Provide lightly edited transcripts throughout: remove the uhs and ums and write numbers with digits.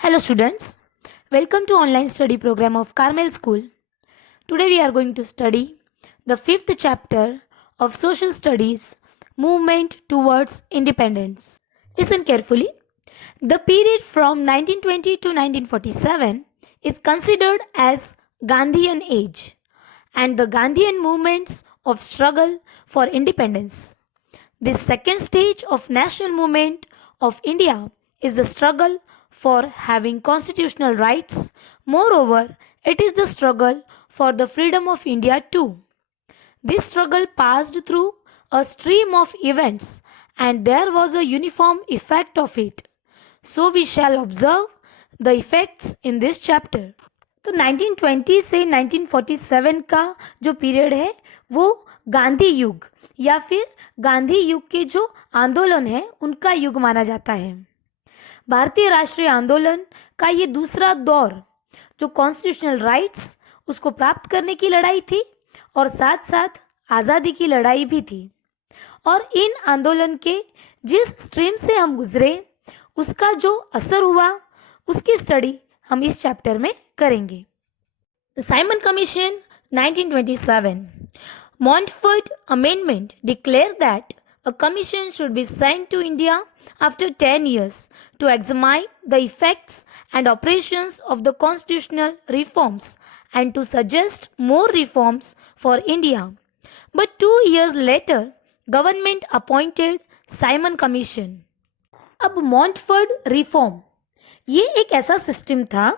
Hello students, welcome to online study program of Carmel School. Today we are going to study the 5th chapter of Social Studies, Movement Towards Independence. Listen carefully. The period from 1920 to 1947 is considered as Gandhian age and the Gandhian movements of struggle for independence. This second stage of national movement of India is the struggle for having constitutional rights. Moreover, it is the struggle for the freedom of India too. This struggle passed through a stream of events and there was a uniform effect of it. So we shall observe the effects in this chapter. तो 1920 से 1947 का जो period है वो गांधी युग या फिर गांधी युग के जो आंदोलन है उनका युग माना जाता है। भारतीय राष्ट्रीय आंदोलन का ये दूसरा दौर जो कॉन्स्टिट्यूशनल राइट्स उसको प्राप्त करने की लड़ाई थी और साथ साथ आज़ादी की लड़ाई भी थी। और इन आंदोलन के जिस स्ट्रीम से हम गुजरे उसका जो असर हुआ उसकी स्टडी हम इस चैप्टर में करेंगे। Simon commission 1927 Montfort Amendment declared that a commission should be sent to India after 10 years to examine the effects and operations of the constitutional reforms and to suggest more reforms for India. But 2 years later, government appointed Simon Commission. अब Montford reform ये एक ऐसा system था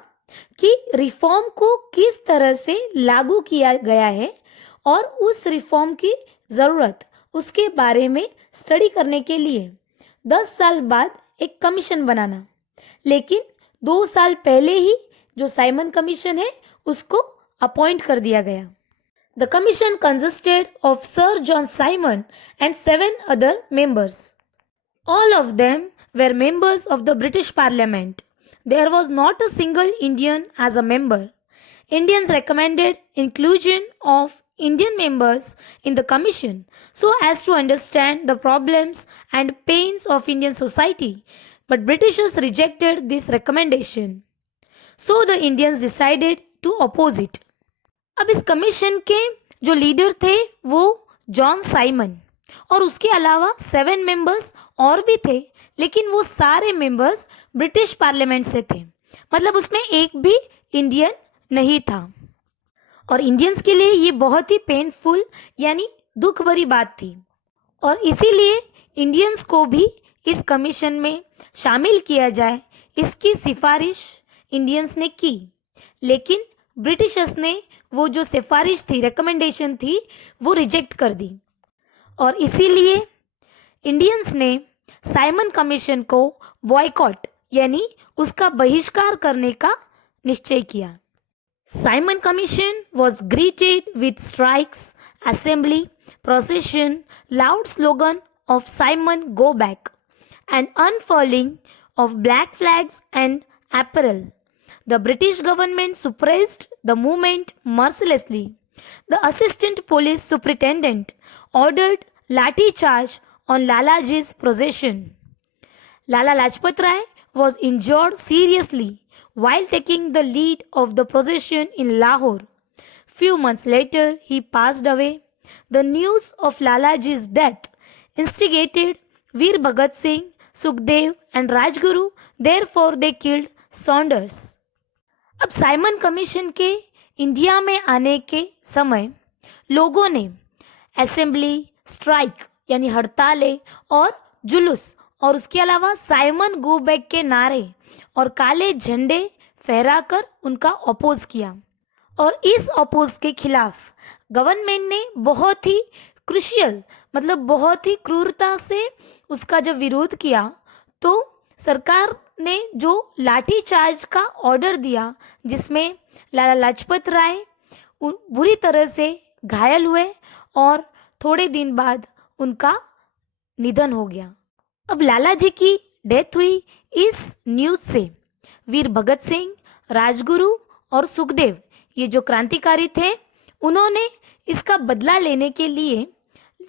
कि reform को किस तरह से लागू किया गया है और उस रिफॉर्म की ज़रूरत उसके बारे में स्टडी करने के लिए 10 साल बाद एक कमीशन बनाना। लेकिन 2 साल पहले ही जो साइमन कमीशन है उसको अपॉइंट कर दिया गया। The commission consisted of sir John Simon and 7 other members. All of them were members of the British Parliament. There was not a single Indian as a member. Indians recommended inclusion of Indian members in the commission so as to understand the problems and pains of Indian society, but Britishers rejected this recommendation. So the Indians decided to oppose it. अब इस commission के जो leader थे वो John Simon और उसके अलावा 7 members और भी थे, लेकिन वो सारे मेंबर्स ब्रिटिश पार्लियामेंट से थे, मतलब उसमें एक भी इंडियन नहीं था। और इंडियंस के लिए ये बहुत ही पेनफुल यानी दुख भरी बात थी और इसीलिए इंडियंस को भी इस कमीशन में शामिल किया जाए इसकी सिफारिश इंडियंस ने की। लेकिन ब्रिटिशर्स ने वो जो सिफारिश थी, रिकमेंडेशन थी, वो रिजेक्ट कर दी और इसीलिए इंडियंस ने साइमन कमीशन को बॉयकॉट यानी उसका बहिष्कार करने का निश्चय किया। Simon commission was greeted with strikes, assembly, procession, loud slogan of Simon go back, and unfurling of black flags and apparel. The British government suppressed the movement mercilessly. The assistant police superintendent ordered lathi charge on Lalaji's procession. Lala Lajpat Rai was injured seriously while taking the lead of the procession in Lahore. Few months later, he passed away. The news of Lalaji's death instigated Veer Bhagat Singh, Sukhdev and Rajguru. Therefore, they killed Saunders. अब Simon commission के India में आने के समय लोगों ने assembly, strike यानी हड़तालें और जुलूस और उसके अलावा साइमन गो बैक के नारे और काले झंडे फहराकर उनका अपोज किया। और इस अपोज के खिलाफ गवर्नमेंट ने बहुत ही क्रूशियल मतलब बहुत ही क्रूरता से उसका जब विरोध किया तो सरकार ने जो लाठी चार्ज का ऑर्डर दिया जिसमें लाला लाजपत राय बुरी तरह से घायल हुए और थोड़े दिन बाद उनका निधन हो गया। अब लाला जी की डेथ हुई, इस न्यूज़ से वीर भगत सिंह, राजगुरु और सुखदेव ये जो क्रांतिकारी थे उन्होंने इसका बदला लेने के लिए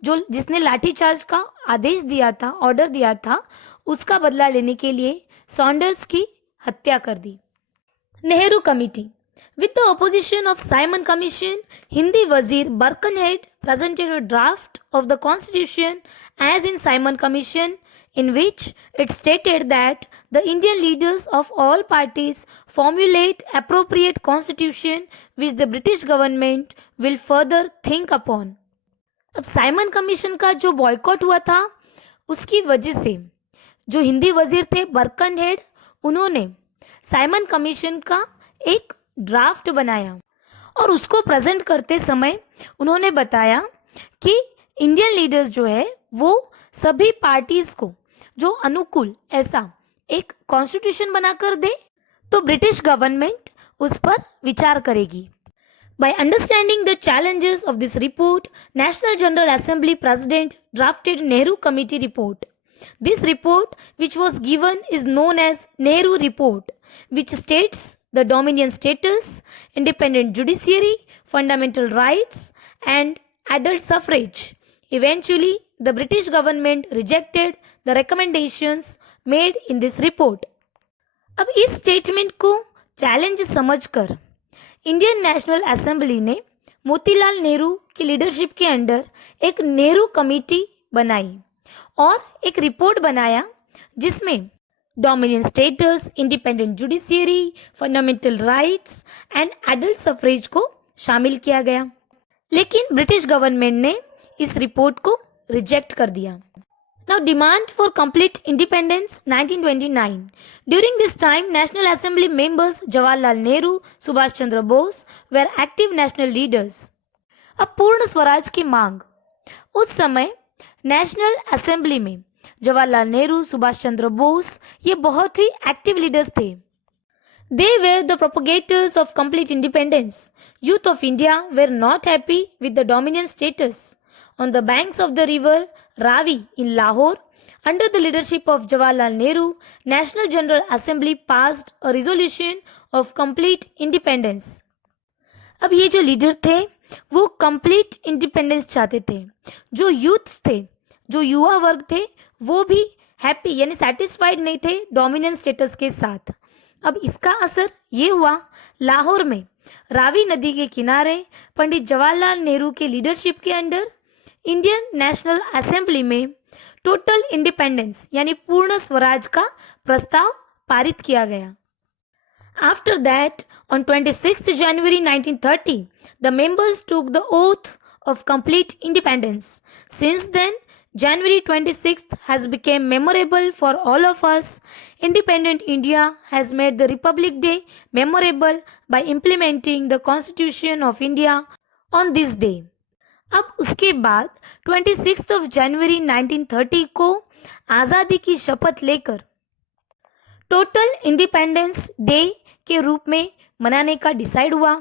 जो जिसने लाठीचार्ज का आदेश दिया था, ऑर्डर दिया था, उसका बदला लेने के लिए सॉन्डर्स की हत्या कर दी। Nehru committee. With the opposition of Simon Commission, Hindi Wazir Birkenhead presented a draft of the constitution as in Simon Commission, in which it stated that the Indian leaders of all parties formulate appropriate constitution which the British government will further think upon. अब Simon commission का जो boycott हुआ था उसकी वजह से जो हिंदी वजीर थे बर्कनहेड, उन्होंने साइमन कमीशन का एक ड्राफ्ट बनाया और उसको प्रेजेंट करते समय उन्होंने बताया कि इंडियन लीडर्स जो है वो सभी पार्टीज को जो अनुकूल ऐसा एक कॉन्स्टिट्यूशन बनाकर दे तो ब्रिटिश गवर्नमेंट उस पर विचार करेगी. By understanding the challenges of this report, National General Assembly President drafted Nehru Committee report. This report, which was given, is known as Nehru Report, which states the dominion status, independent judiciary, fundamental rights, and adult suffrage. Eventually, the British government rejected the recommendations made in this report. अब इस statement को challenge समझकर Indian national assembly ने मोतीलाल नेहरू की leadership के under एक Nehru committee बनाई और एक रिपोर्ट बनाया जिसमें dominion status, independent judiciary, fundamental rights and adult suffrage को शामिल किया गया. लेकिन ब्रिटिश गवर्नमेंट ने इस रिपोर्ट को रिजेक्ट कर दिया. Now, demand for complete independence 1929. During this time, National Assembly members Jawaharlal Nehru, Subhash Chandra Bose were active national leaders. अब पूर्ण स्वराज की मांग. उस समय नेशनल असेंबली में जवाहरलाल नेहरू, सुभाष चंद्र बोस ये बहुत ही एक्टिव लीडर्स थे. They were the propagators of complete independence. Youth of India were not happy with the dominion status. On the banks of the river Ravi in Lahore, under the leadership of Jawaharlal Nehru, National General Assembly passed a resolution of complete independence. अब ये जो leader थे वो complete independence चाहते थे. जो youth थे, जो युवा वर्ग थे, वो भी हैप्पी यानी सेटिस्फाइड नहीं थे डोमिनेंस स्टेटस के साथ. अब इसका असर ये हुआ, लाहौर में रावी नदी के किनारे पंडित जवाहरलाल नेहरू के लीडरशिप के अंडर इंडियन नेशनल असेंबली में टोटल इंडिपेंडेंस यानी पूर्ण स्वराज का प्रस्ताव पारित किया गया. After that, on 26th January 1930, the members took the oath of complete independence. Since then, January 26th has become memorable for all of us. Independent India has made the Republic Day memorable by implementing the Constitution of India on this day. अब उसके बाद 26 जनवरी 1930 को आज़ादी की शपथ लेकर total independence day के रूप में मनाने का डिसाइड हुआ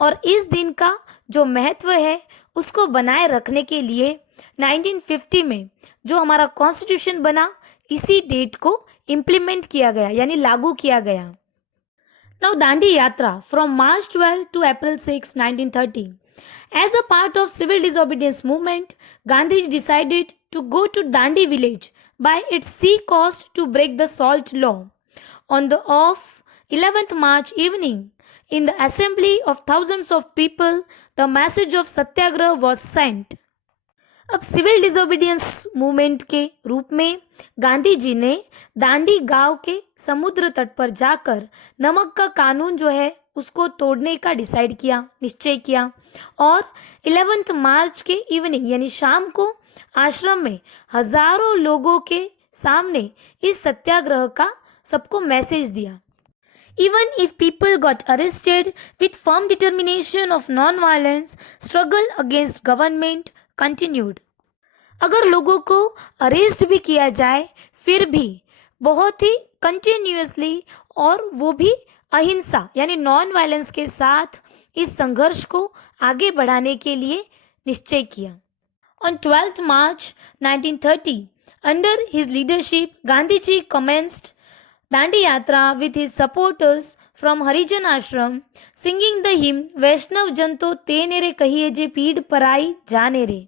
और इस दिन का जो महत्व है उसको बनाए रखने के लिए 1950 में जो हमारा कॉन्स्टिट्यूशन बना इसी डेट को इम्प्लीमेंट किया गया यानी लागू किया गया. Now Dandi Yatra from March 12 to April 6, 1930. As a part of civil disobedience movement, Gandhi decided to go to Dandi village by its sea coast to break the salt law. On the off 11th March evening, in the assembly of thousands of people, the message of Satyagraha was sent. अब civil disobedience movement के रूप में गांधी जी ने दांडी गांव के समुद्र तट पर जाकर नमक का कानून जो है उसको तोड़ने का डिसाइड किया, निश्चय किया और 11 मार्च के इवनिंग यानी शाम को आश्रम में हजारों लोगों के सामने इस सत्याग्रह का सबको मैसेज दिया. Even if people got arrested, with firm determination of non-violence, struggle against government continued. अगर लोगों को अरेस्ट भी किया जाए फिर भी बहुत ही कंटिन्यूअसली और वो भी अहिंसा यानी नॉन वायलेंस के साथ इस संघर्ष को आगे बढ़ाने के लिए निश्चय किया. On 12th March 1930, under his leadership, Gandhiji commenced Dandi Yatra with his supporters from Harijan Ashram, singing the hymn वैष्णव जन तो तेने रे कहिए जे पीड़ पराई जाने रे.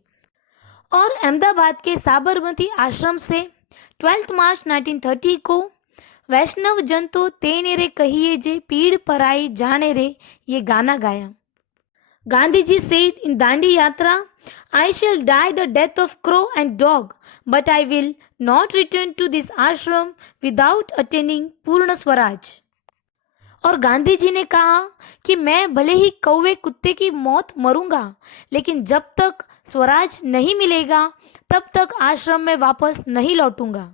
और अहमदाबाद के साबरमती आश्रम से 12 मार्च 1930 को वैष्णव जन तो तेने रे कहिए जे पीड़ पराई जाने रे, ये गाना गाया। Gandhiji said in Dandi Yatra, I shall die the death of crow and dog, but I will not return to this ashram without attaining पूर्ण स्वराज। और गांधी जी ने कहा कि मैं भले ही कौवे कुत्ते की मौत मरूंगा, लेकिन जब तक स्वराज नहीं मिलेगा तब तक आश्रम में वापस नहीं लौटूंगा।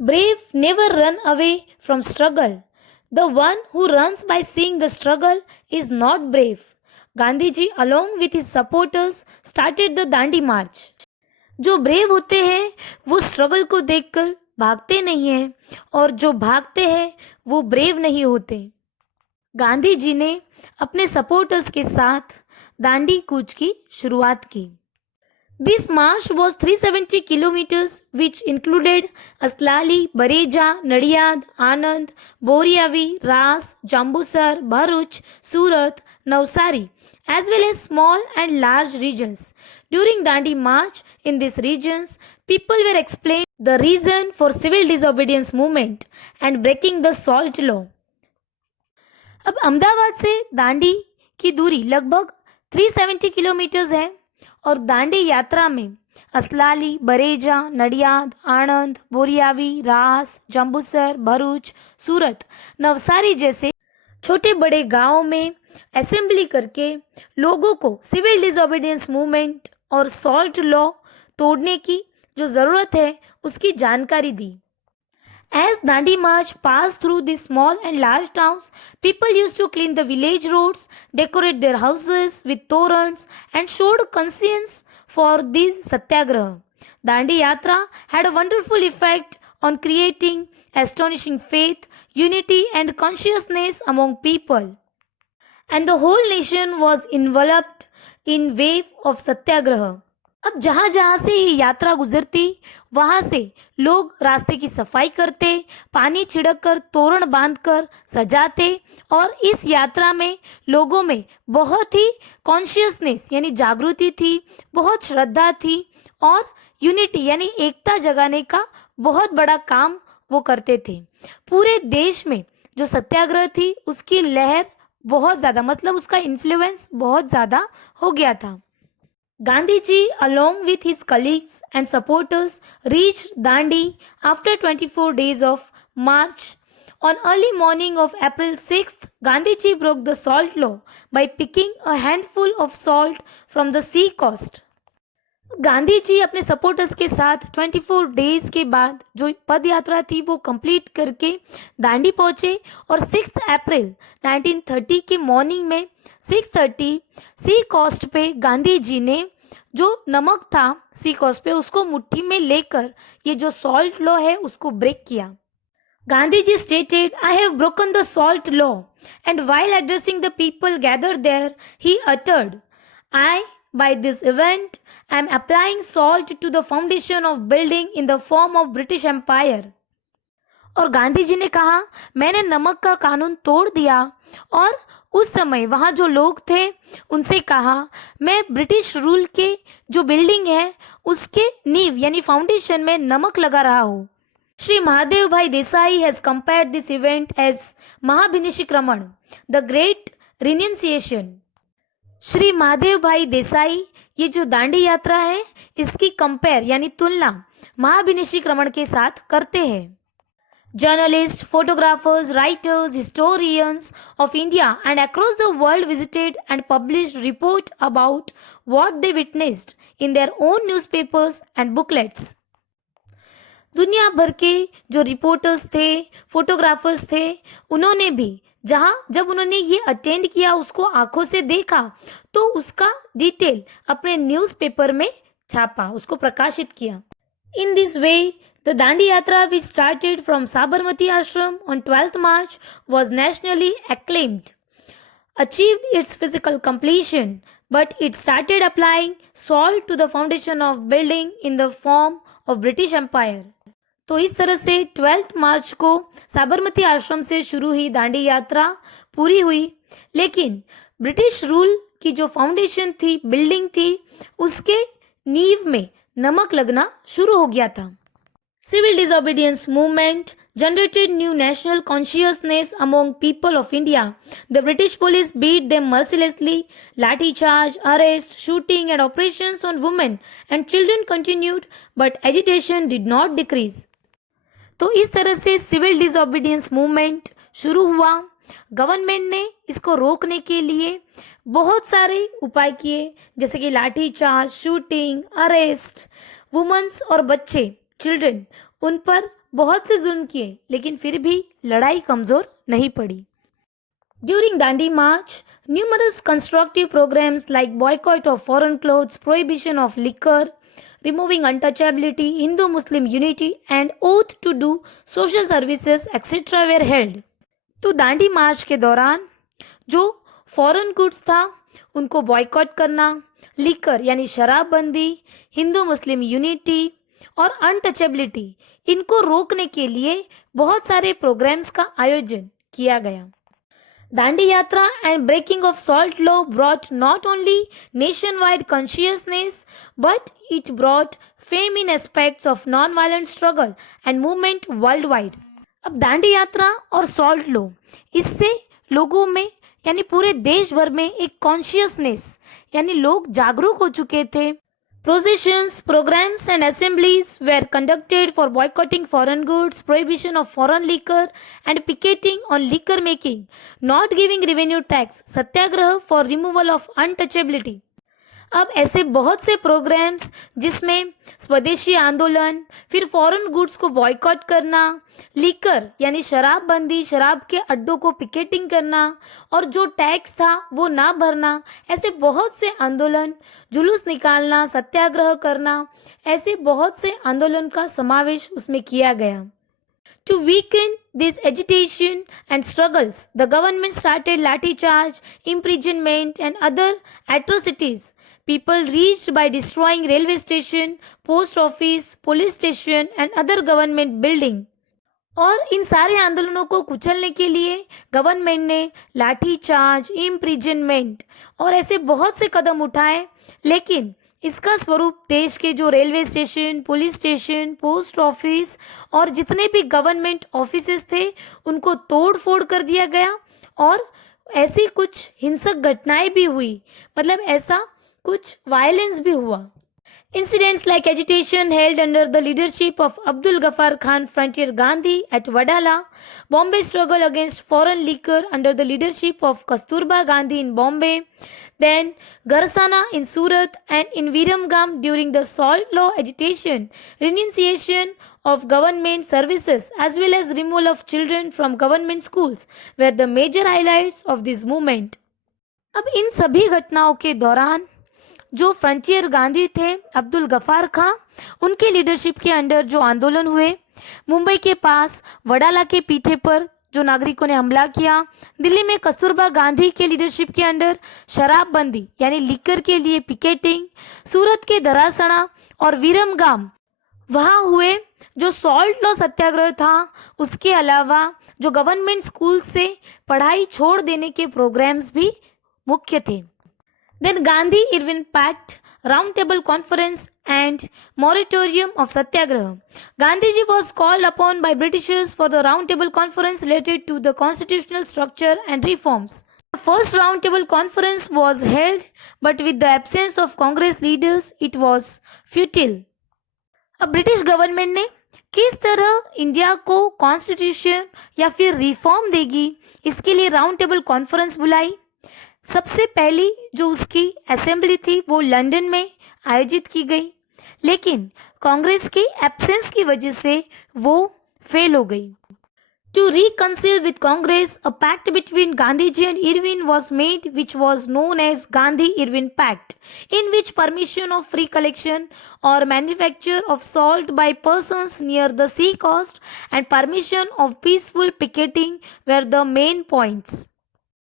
Brave never run away from struggle. The one who runs by seeing the struggle is not brave. Gandhi ji along with his supporters started the Dandi मार्च। जो ब्रेव होते हैं वो स्ट्रगल को देखकर भागते नहीं हैं, और जो भागते हैं वो ब्रेव नहीं होते। गांधी जी ने अपने सपोर्टर्स के साथ दांडी कूच की शुरुआत की। This march was 370 kilometers, which included Aslali, Bareja, Nadiyad, Anand, Boriavi, Ras, Jambusar, Bharuch, Surat, Navsari, as well as small and large regions. During Dandi March, in these regions, people were explained the reason for civil disobedience movement and breaking the salt law. अब अहमदाबाद से दांडी की दूरी लगभग 370 kilometres है, और दांडी यात्रा में असलाली, बरेजा, नडियाद, आनंद, बोरियावी, रास, जंबूसर, भरूच, सूरत, नवसारी जैसे छोटे बड़े गांवों में असेंबली करके लोगों को सिविल डिसोबीडियंस मूवमेंट और सॉल्ट लॉ तोड़ने की जो ज़रूरत है उसकी जानकारी दी। As Dandi March passed through these small and large towns, people used to clean the village roads, decorate their houses with torrents, and showed conscience for this satyagraha. Dandi Yatra had a wonderful effect on creating astonishing faith, unity, and consciousness among people. And the whole nation was enveloped in wave of satyagraha. अब जहाँ जहाँ से ये यात्रा गुजरती वहाँ से लोग रास्ते की सफाई करते, पानी छिड़ककर, तोरण बांधकर सजाते, और इस यात्रा में लोगों में बहुत ही कॉन्शियसनेस यानी जागृति थी, बहुत श्रद्धा थी, और यूनिटी यानी एकता जगाने का बहुत बड़ा काम वो करते थे। पूरे देश में जो सत्याग्रह थी उसकी लहर बहुत ज़्यादा, मतलब उसका इन्फ्लुएंस बहुत ज़्यादा हो गया था। Gandhiji, along with his colleagues and supporters, reached Dandi after 24 days of march. On early morning of April 6th, Gandhiji broke the salt law by picking a handful of salt from the sea coast. Gandhi ji अपने supporters के साथ 24 days के बाद जो पद यात्रा थी वो कंप्लीट करके दांडी पहुंचे, और 6 अप्रैल 1930 के मॉर्निंग में 6:30 सी कोस्ट पे गांधी जी ने जो नमक था सी कोस्ट पे उसको मुट्ठी में लेकर ये जो सॉल्ट लॉ है उसको ब्रेक किया। Gandhi ji stated, I have broken the salt law, and while addressing the people gathered there, he uttered, I, by this event, am applying salt to the foundation of building in the form of British Empire. और गांधी जी ने कहा, मैंने नमक का कानून तोड़ दिया, और उस समय वहाँ जो लोग थे उनसे कहा, मैं ब्रिटिश रूल के जो बिल्डिंग है उसके नींव यानी फाउंडेशन में नमक लगा रहा हूँ। Shri Mahadev Bhai Desai has compared this event as Mahabhinishkramana, the great renunciation. Shri Mahadev Bhai Desai ये जो दांडी यात्रा है इसकी कंपेयर यानी तुलना महाभिनिशिक्रमण के साथ करते हैं। Journalists, photographers, writers, historians of India and across the world visited and published report about what they witnessed in their own newspapers and booklets. दुनिया भर के जो रिपोर्टर्स थे, फोटोग्राफर्स थे, उन्होंने भी जब उन्होंने ये अटेंड किया उसको आंखों से देखा तो उसका डिटेल अपने न्यूज़पेपर में छापा, उसको प्रकाशित किया। In this way, the Dandi Yatra, which started from Sabarmati Ashram on 12th March, was nationally acclaimed, achieved its physical completion, but it started applying salt to the foundation of building in the form of British Empire. तो इस तरह से 12th मार्च को साबरमती आश्रम से शुरू हुई दांडी यात्रा पूरी हुई, लेकिन ब्रिटिश रूल की जो फाउंडेशन थी, बिल्डिंग थी, उसके नींव में नमक लगना शुरू हो गया था। Civil disobedience movement generated new national consciousness among people of India. The British police beat them mercilessly. Lathi charge, arrest, shooting and operations on women and children continued, but agitation did not decrease. तो इस तरह से civil disobedience movement शुरू हुआ। Government ने इसको रोकने के लिए बहुत सारे उपाय किए, जैसे कि लाठी चार्ज, शूटिंग, अरेस्ट, वुमेन्स और बच्चे, चिल्ड्रन, उन पर बहुत से जुल्म किए, लेकिन फिर भी लड़ाई कमजोर नहीं पड़ी। During Dandi March, numerous constructive programs like boycott of foreign clothes, prohibition of liquor, removing untouchability, Hindu-Muslim unity and oath to do social services etc. were held. तो दांडी मार्च के दौरान जो फॉरेन गुड्स था उनको बॉयकॉट करना, लिकर यानी शराबबंदी, हिंदू मुस्लिम यूनिटी और अनटचेबिलिटी, इनको रोकने के लिए बहुत सारे प्रोग्राम्स का आयोजन किया गया। दांडी यात्रा and breaking of salt law brought not only nationwide consciousness but it brought fame in aspects of non-violent struggle and movement worldwide. अब दांडी यात्रा और सॉल्ट लॉ, इससे लोगों में यानी पूरे देश भर में एक कॉन्शियसनेस यानी लोग जागरूक हो चुके थे। Processions, programs and assemblies were conducted for boycotting foreign goods, prohibition of foreign liquor and picketing on liquor making, not giving revenue tax, satyagraha for removal of untouchability. अब ऐसे बहुत से प्रोग्राम्स जिसमें स्वदेशी आंदोलन, फिर फॉरेन गुड्स को boycott करना, लिकर यानी शराबबंदी, शराब के अड्डों को पिकेटिंग करना और जो टैक्स था वो ना भरना, ऐसे बहुत से आंदोलन, जुलूस निकालना, सत्याग्रह करना, ऐसे बहुत से आंदोलन का समावेश उसमें किया गया। To weaken this agitation and struggles, the government started lathi charge, imprisonment and other atrocities. People reached by destroying railway station, post office, police station and other government building. और इन सारे आंदोलनों को कुचलने के लिए गवर्नमेंट ने लाठी चार्ज, इम्प्रिजनमेंट और ऐसे बहुत से कदम उठाए, लेकिन इसका स्वरूप देश के जो railway station, police station, post office और जितने भी गवर्नमेंट ऑफिसेस थे उनको तोड़ फोड़ कर दिया गया और ऐसी कुछ हिंसक घटनाएं भी हुई, मतलब ऐसा कुछ वायलेंस भी हुआ। Incidents like agitation held under the leadership of Abdul Ghaffar Khan Frontier Gandhi at Wadala, Bombay struggle against foreign liquor under the leadership of Kasturba Gandhi in Bombay, then Garsana in Surat and in Viramgam during the salt law agitation, renunciation of government services as well as removal of children from government schools were the major highlights of this movement. अब इन सभी घटनाओं के दौरान जो frontier Gandhi थे, अब्दुल गफ्फार खां, उनके leadership के under जो आंदोलन हुए, मुंबई के पास वडाला के पीठे पर जो नागरिकों ने हमला किया, दिल्ली में कस्तूरबा गांधी के लीडरशिप के अंडर शराबबंदी यानी लिकर के लिए पिकेटिंग, सूरत के दरासणा और विरमगाम वहाँ हुए जो सॉल्ट लॉ सत्याग्रह था, उसके अलावा जो गवर्नमेंट स्कूल से पढ़ाई छोड़ देने के प्रोग्राम्स भी मुख्य थे। Then Gandhi-Irwin Pact, Round Table Conference and Moratorium of Satyagraha. Gandhiji was called upon by Britishers for the Round Table Conference related to the constitutional structure and reforms. The first Round Table Conference was held, but with the absence of Congress leaders, it was futile. अब British government ने किस तरह India को constitution या फिर reform देगी, इसके लिए राउंड टेबल कॉन्फ्रेंस बुलाई। सबसे पहली जो उसकी असेंबली थी वो लंदन में आयोजित की गई, लेकिन कांग्रेस के एब्सेंस की वजह से वो फेल हो गई। To reconcile with Congress, a pact between Gandhiji and Irwin was made, which was known as Gandhi-Irwin Pact, in which permission of free collection or manufacture of salt by persons near the sea coast and permission of peaceful picketing were the main points.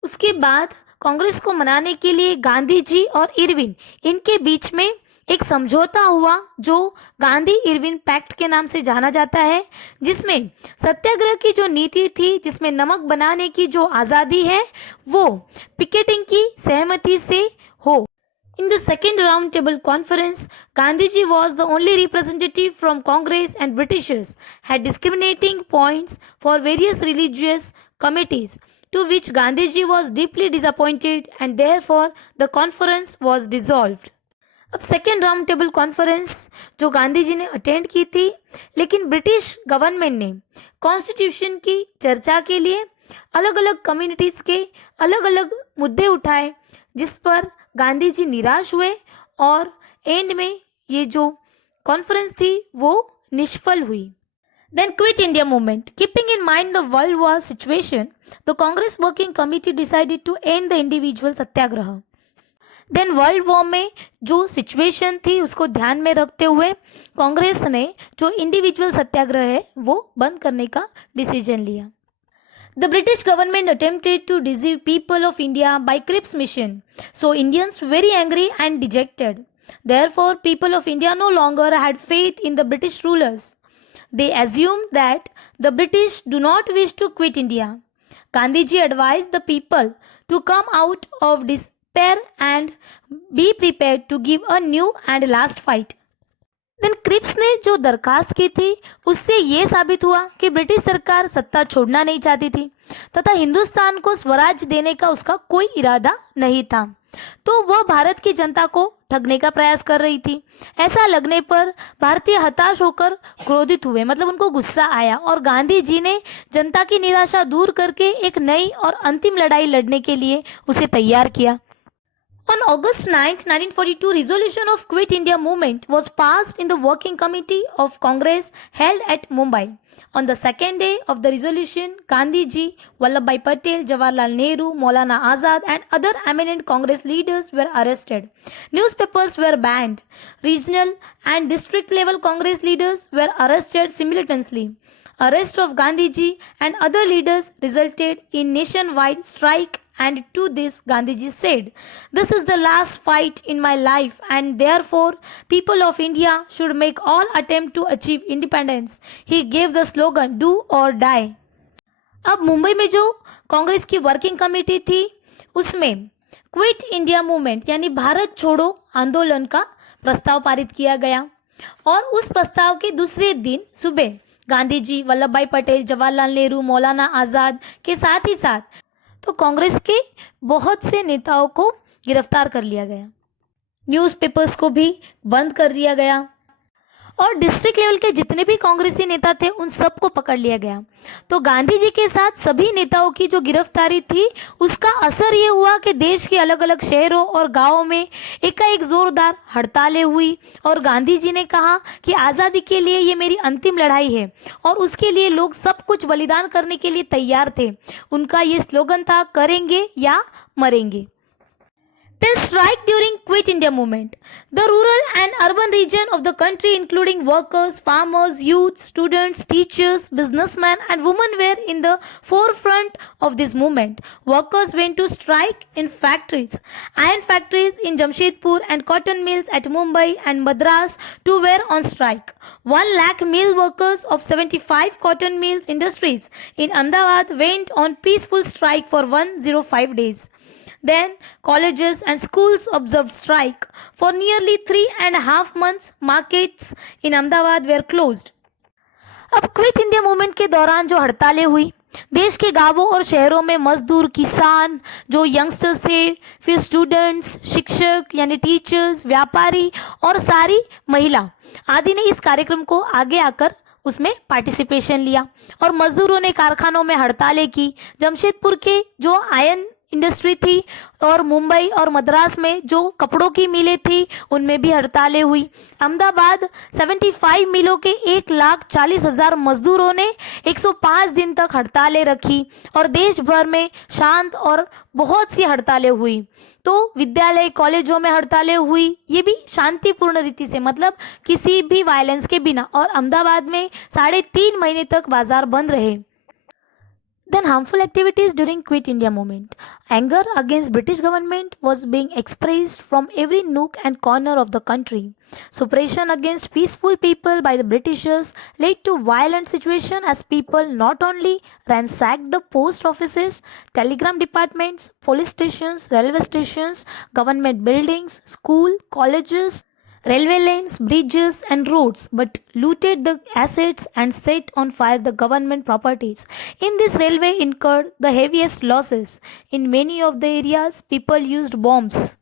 उसके बाद कांग्रेस को मनाने के लिए गांधी जी और Irwin इनके बीच में एक समझौता हुआ जो गांधी इरविन पैक्ट के नाम से जाना जाता है, जिसमें सत्याग्रह की जो नीति थी, जिसमें नमक बनाने की जो आज़ादी है वो पिकेटिंग की सहमति से हो। In the second roundtable conference, Gandhiji was the only representative from Congress, and Britishers had discriminating points for various religious committees, to which Gandhiji was deeply disappointed, and therefore the conference was dissolved. अब second round table conference जो गांधी जी ने attend की थी, लेकिन British government ने constitution की चर्चा के लिए अलग अलग कम्युनिटीज़ के अलग अलग मुद्दे उठाए, जिस पर गांधी जी निराश हुए और एंड में ये जो कॉन्फ्रेंस थी वो निष्फल हुई. Then quit India movement. Keeping in mind the World War situation, the Congress Working Committee decided to end the individual satyagraha. Then world war में जो सिचुएशन थी उसको ध्यान में रखते हुए कांग्रेस ने जो इंडिविजुअल सत्याग्रह है वो बंद करने का डिसीजन लिया. The British government attempted to deceive people of India by Cripps mission, so Indians very angry and dejected. Therefore, people of India no longer had faith in the British rulers. They assumed that the British do not wish to quit India. Gandhiji advised the people to come out of despair and be prepared to give a new and last fight. Then Cripps ने जो दरखास्त की थी उससे ये साबित हुआ कि ब्रिटिश सरकार सत्ता छोड़ना नहीं चाहती थी तथा हिंदुस्तान को स्वराज देने का उसका कोई इरादा नहीं था, तो वह भारत की जनता को ठगने का प्रयास कर रही थी. ऐसा लगने पर भारतीय हताश होकर क्रोधित हुए, मतलब उनको गुस्सा आया, और गांधी जी ने जनता की निराशा दूर करके एक नई और अंतिम लड़ाई लड़ने के लिए उसे तैयार किया. On August 9, 1942, resolution of Quit India movement was passed in the Working Committee of Congress held at Mumbai. On the second day of the resolution, Gandhiji, Vallabhbhai Patel, Jawaharlal Nehru, Maulana Azad and other eminent Congress leaders were arrested. Newspapers were banned. Regional and district level Congress leaders were arrested simultaneously. Arrest of Gandhiji and other leaders resulted in nationwide strike, and to this Gandhiji said, "This is the last fight in my life and therefore people of India should make all attempt to achieve independence." He gave the slogan "Do or die." अब मुंबई में जो कांग्रेस की working committee थी उसमें quit India movement यानी भारत छोड़ो आंदोलन का प्रस्ताव पारित किया गया, और उस प्रस्ताव के दूसरे दिन सुबह गांधी जी, वल्लभ भाई पटेल, जवाहरलाल नेहरू, मौलाना आज़ाद के साथ ही साथ तो कांग्रेस के बहुत से नेताओं को गिरफ्तार कर लिया गया. न्यूज़पेपर्स को भी बंद कर दिया गया और डिस्ट्रिक्ट लेवल के जितने भी कांग्रेसी नेता थे उन सबको पकड़ लिया गया. तो गांधी जी के साथ सभी नेताओं की जो गिरफ्तारी थी उसका असर ये हुआ कि देश के अलग अलग शहरों और गांवों में एकाएक जोरदार हड़तालें हुई, और गांधी जी ने कहा कि आज़ादी के लिए ये मेरी अंतिम लड़ाई है और उसके लिए लोग सब कुछ बलिदान करने के लिए तैयार थे. उनका ये स्लोगन था, करेंगे या मरेंगे. Then strike during Quit India movement. The rural and urban region of the country, including workers, farmers, youth, students, teachers, businessmen and women, were in the forefront of this movement. Workers went to strike in factories. Iron factories in Jamshedpur and cotton mills at Mumbai and Madras too were on strike. 1 lakh mill workers of 75 cotton mills industries in Ahmedabad went on peaceful strike for 105 days. Then colleges and schools observed strike. For nearly 3.5 months, markets in Ahmedabad were closed. अब quit India movement के दौरान जो हड़तालें हुई, देश के गांवों और शहरों में मजदूर, किसान, जो यंगस्टर्स थे, फिर स्टूडेंट्स, शिक्षक यानी टीचर्स, व्यापारी और सारी महिला आदि ने इस कार्यक्रम को आगे आकर उसमें पार्टिसिपेशन लिया, और मजदूरों ने कारखानों में हड़तालें की. जमशेदपुर के जो आयरन इंडस्ट्री थी और मुंबई और मद्रास में जो कपड़ों की मिलें थी उनमें भी हड़तालें हुई. अहमदाबाद 75 मिलों के 1,40,000 मजदूरों ने 105 दिन तक हड़तालें रखी, और देश भर में शांत और बहुत सी हड़तालें हुई. तो विद्यालय कॉलेजों में हड़तालें हुई, ये भी शांतिपूर्ण रीति से, मतलब किसी भी वायलेंस के बिना, और अहमदाबाद में 3.5 महीने तक बाजार बंद रहे. Then harmful activities during Quit India movement. Anger against British government was being expressed from every nook and corner of the country. Suppression against peaceful people by the Britishers led to violent situation as people not only ransacked the post offices, telegram departments, police stations, railway stations, government buildings, school, colleges, railway lanes, bridges, and roads, but looted the assets and set on fire the government properties. In this, railway incurred the heaviest losses. In many of the areas, people used bombs.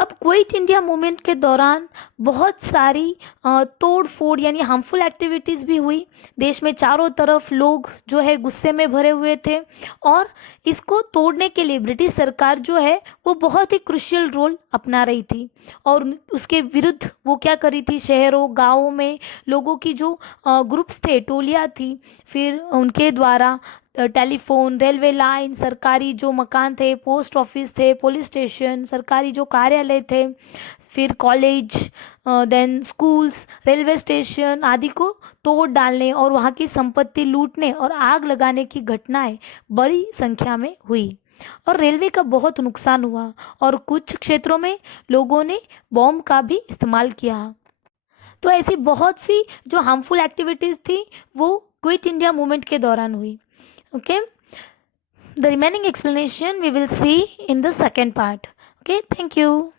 अब quit India movement के दौरान बहुत सारी तोड़ फोड़ यानी harmful activities भी हुई। देश में चारों तरफ लोग जो है गुस्से में भरे हुए थे और इसको तोड़ने के लिए ब्रिटिश सरकार जो है वो बहुत ही क्रुशियल रोल अपना रही थी और उसके विरुद्ध वो क्या कर रही थी, शहरों गाँवों में लोगों की जो ग्रुप्स थे, टोलियाँ थी, फिर उनके द्वारा टेलीफोन, रेलवे लाइन, सरकारी जो मकान थे, पोस्ट ऑफिस थे, पुलिस स्टेशन, सरकारी जो कार्यालय थे, फिर college, then schools, railway station आदि को तोड़ डालने और वहाँ की संपत्ति लूटने और आग लगाने की घटनाएं बड़ी संख्या में हुई और रेलवे का बहुत नुकसान हुआ और कुछ क्षेत्रों में लोगों ने बॉम्ब का भी इस्तेमाल किया। तो ऐसी बहुत सी जो हार्मफुल एक्टिविटीज़ थी वो क्विट इंडिया मूवमेंट के दौरान हुई। Okay, the remaining explanation we will see in the second part. Okay, thank you.